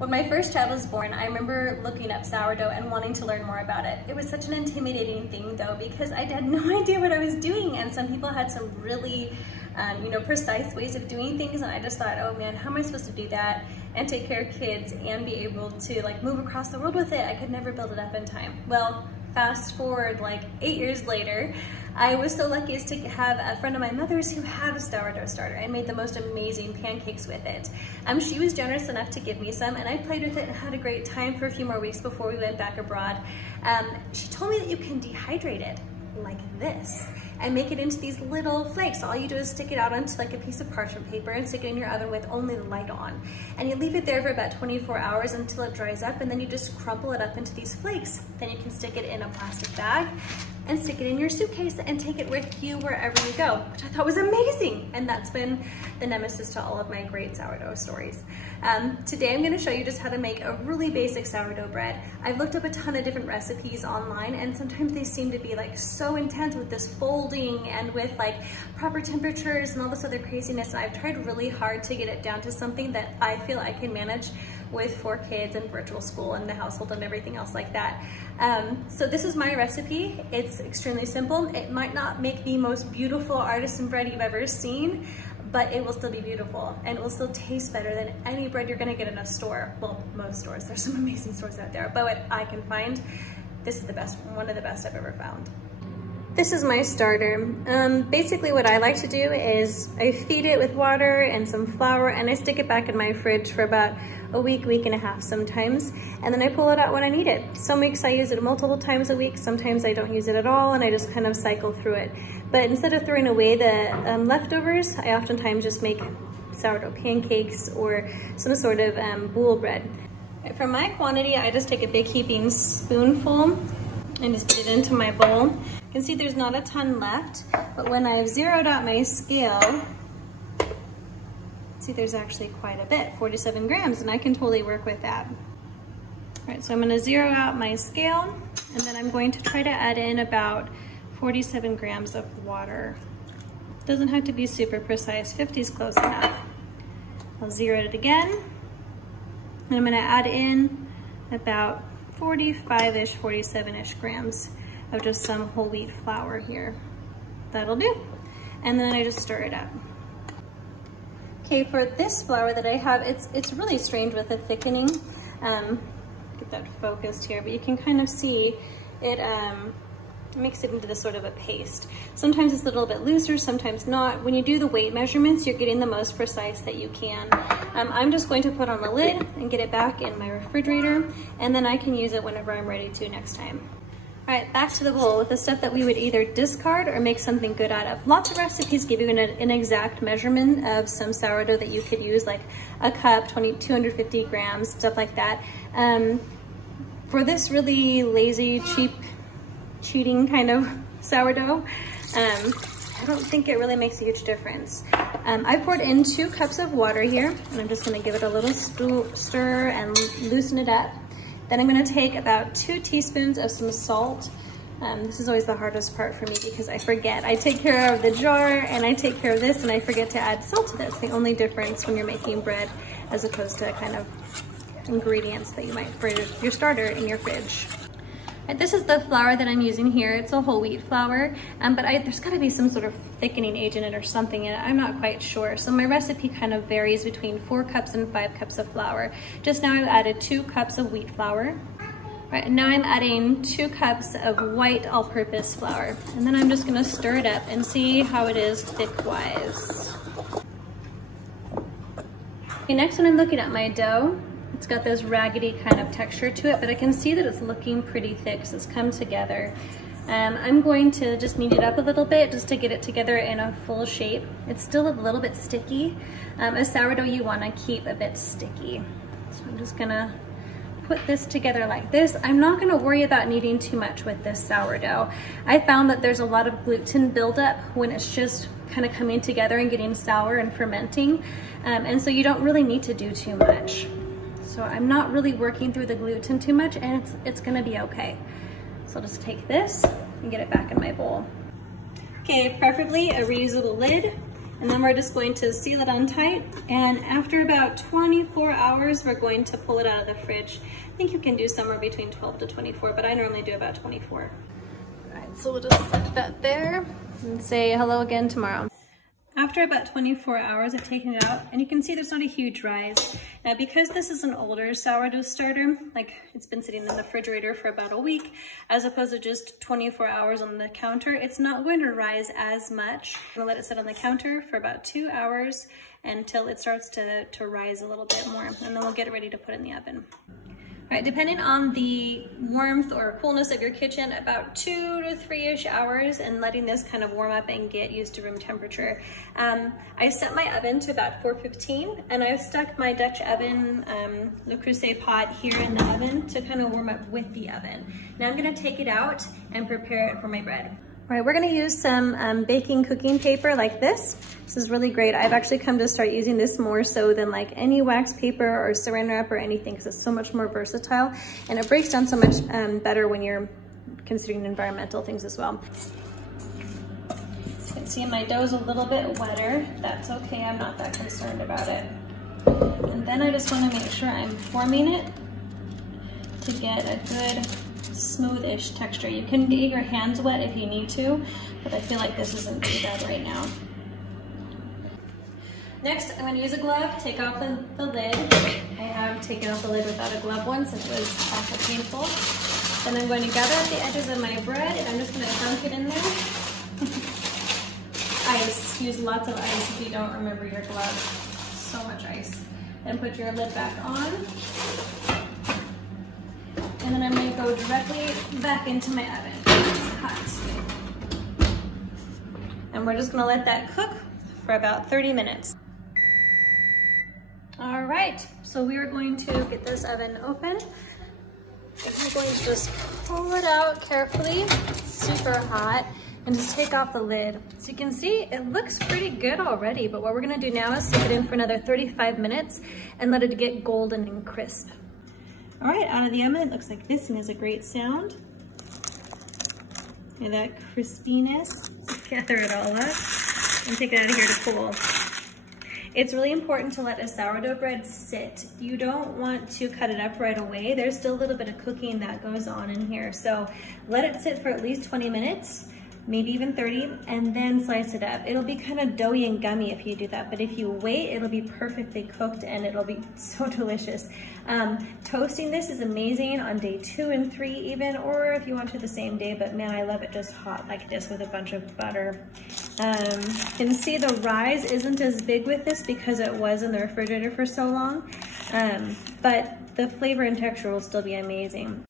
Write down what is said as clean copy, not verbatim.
When my first child was born, I remember looking up sourdough and wanting to learn more about it. It was such an intimidating thing though, because I had no idea what I was doing, and some people had some really precise ways of doing things, and I just thought, oh man, how am I supposed to do that and take care of kids and be able to like move across the world with it? I could never build it up in time. Well, fast forward like 8 years later, I was so lucky as to have a friend of my mother's who had a sourdough starter and made the most amazing pancakes with it. She was generous enough to give me some, and I played with it and had a great time for a few more weeks before we went back abroad. She told me that you can dehydrate it like this and make it into these little flakes. All you do is stick it out onto like a piece of parchment paper and stick it in your oven with only the light on. And you leave it there for about 24 hours until it dries up, and then you just crumple it up into these flakes. Then you can stick it in a plastic bag and stick it in your suitcase and take it with you wherever you go, which I thought was amazing. And that's been the nemesis to all of my great sourdough stories. Today I'm gonna show you just how to make a really basic sourdough bread. I've looked up a ton of different recipes online, and sometimes they seem to be like so intense with this folding and with like proper temperatures and all this other craziness. And I've tried really hard to get it down to something that I feel I can manage with 4 kids and virtual school and the household and everything else like that. So this is my recipe. It's extremely simple. It might not make the most beautiful artisan bread you've ever seen, but it will still be beautiful, and it will still taste better than any bread you're gonna get in a store. Well, most stores. There's some amazing stores out there, but what I can find, this is the best, one of the best I've ever found. This is my starter. Basically what I like to do is I feed it with water and some flour, and I stick it back in my fridge for about a week, week and a half sometimes, and then I pull it out when I need it. Some weeks I use it multiple times a week, sometimes I don't use it at all, and I just kind of cycle through it. But instead of throwing away the leftovers, I oftentimes just make sourdough pancakes or some sort of boule bread. For my quantity, I just take a big heaping spoonful and just put it into my bowl. You can see there's not a ton left, but when I've zeroed out my scale, see there's actually quite a bit, 47 grams, and I can totally work with that. All right, so I'm gonna zero out my scale, and then I'm going to try to add in about 47 grams of water. Doesn't have to be super precise, 50 is close enough. I'll zero it again, and I'm gonna add in about 45-ish, 47-ish grams of just some whole wheat flour here. That'll do. And then I just stir it up. Okay, for this flour that I have, it's really strange with the thickening. Get that focused here, but you can kind of see it makes it into this sort of a paste. Sometimes it's a little bit looser, sometimes not. When you do the weight measurements, you're getting the most precise that you can. I'm just going to put on the lid and get it back in my refrigerator, and then I can use it whenever I'm ready to next time. All right, back to the bowl with the stuff that we would either discard or make something good out of. Lots of recipes give you an exact measurement of some sourdough that you could use, like a cup, 250 grams, stuff like that. For this really lazy, cheap, cheating kind of sourdough, I don't think it really makes a huge difference. I poured in 2 cups of water here, and I'm just gonna give it a little stir and loosen it up. Then I'm gonna take about 2 teaspoons of some salt. This is always the hardest part for me because I forget. I take care of the jar and I take care of this, and I forget to add salt to this. The only difference when you're making bread as opposed to kind of ingredients that you might for your starter in your fridge. This is the flour that I'm using here. It's a whole wheat flour, but there's gotta be some sort of thickening agent in it or something in it. I'm not quite sure. So my recipe kind of varies between 4 cups and 5 cups of flour. Just now I've added 2 cups of wheat flour. Right, and now I'm adding 2 cups of white all-purpose flour. And then I'm just gonna stir it up and see how it is thick-wise. Okay, next when I'm looking at my dough, it's got this raggedy kind of texture to it, but I can see that it's looking pretty thick, so it's come together. I'm going to just knead it up a little bit just to get it together in a full shape. It's still a little bit sticky. A sourdough you want to keep a bit sticky. So I'm just gonna put this together like this. I'm not gonna worry about kneading too much with this sourdough. I found that there's a lot of gluten buildup when it's just kind of coming together and getting sour and fermenting. And so you don't really need to do too much. So I'm not really working through the gluten too much, and it's gonna be okay. So I'll just take this and get it back in my bowl. Okay, preferably a reusable lid. And then we're just going to seal it on tight. And after about 24 hours, we're going to pull it out of the fridge. I think you can do somewhere between 12 to 24, but I normally do about 24. All right, so we'll just set that there and say hello again tomorrow. After about 24 hours of taking it out, and you can see there's not a huge rise. Now, because this is an older sourdough starter, like it's been sitting in the refrigerator for about a week, as opposed to just 24 hours on the counter, it's not going to rise as much. We'll let it sit on the counter for about 2 hours until it starts to rise a little bit more, and then we'll get it ready to put in the oven. All right, depending on the warmth or coolness of your kitchen, about 2 to 3-ish hours, and letting this kind of warm up and get used to room temperature. I set my oven to about 415, and I've stuck my Dutch oven, Le Creuset pot here in the oven to kind of warm up with the oven. Now I'm gonna take it out and prepare it for my bread. All right, we're gonna use some baking cooking paper like this. This is really great. I've actually come to start using this more so than like any wax paper or saran wrap or anything, because it's so much more versatile and it breaks down so much better when you're considering environmental things as well. As you can see, my dough's a little bit wetter. That's okay, I'm not that concerned about it. And then I just wanna make sure I'm forming it to get a good smoothish texture. You can get your hands wet if you need to, but I feel like this isn't too bad right now. Next, I'm going to use a glove, take off the lid. I have taken off the lid without a glove once, it was awful painful. Then I'm going to gather up the edges of my bread, and I'm just going to dunk it in there. Ice, use lots of ice if you don't remember your glove. So much ice. Then put your lid back on. And then I'm going to go directly back into my oven. It's hot. And we're just going to let that cook for about 30 minutes. All right, so we are going to get this oven open. And I'm going to just pull it out carefully, super hot, and just take off the lid. So you can see it looks pretty good already, but what we're going to do now is stick it in for another 35 minutes and let it get golden and crisp. All right, out of the oven, it looks like this and has a great sound. And that crispiness, gather it all up and take it out of here to cool. It's really important to let a sourdough bread sit. You don't want to cut it up right away. There's still a little bit of cooking that goes on in here. So let it sit for at least 20 minutes, maybe even 30, and then slice it up. It'll be kind of doughy and gummy if you do that, but if you wait, it'll be perfectly cooked and it'll be so delicious. Toasting this is amazing on day 2 and 3 even, or if you want to the same day, but man, I love it just hot like this with a bunch of butter. You can see the rise isn't as big with this because it was in the refrigerator for so long, but the flavor and texture will still be amazing.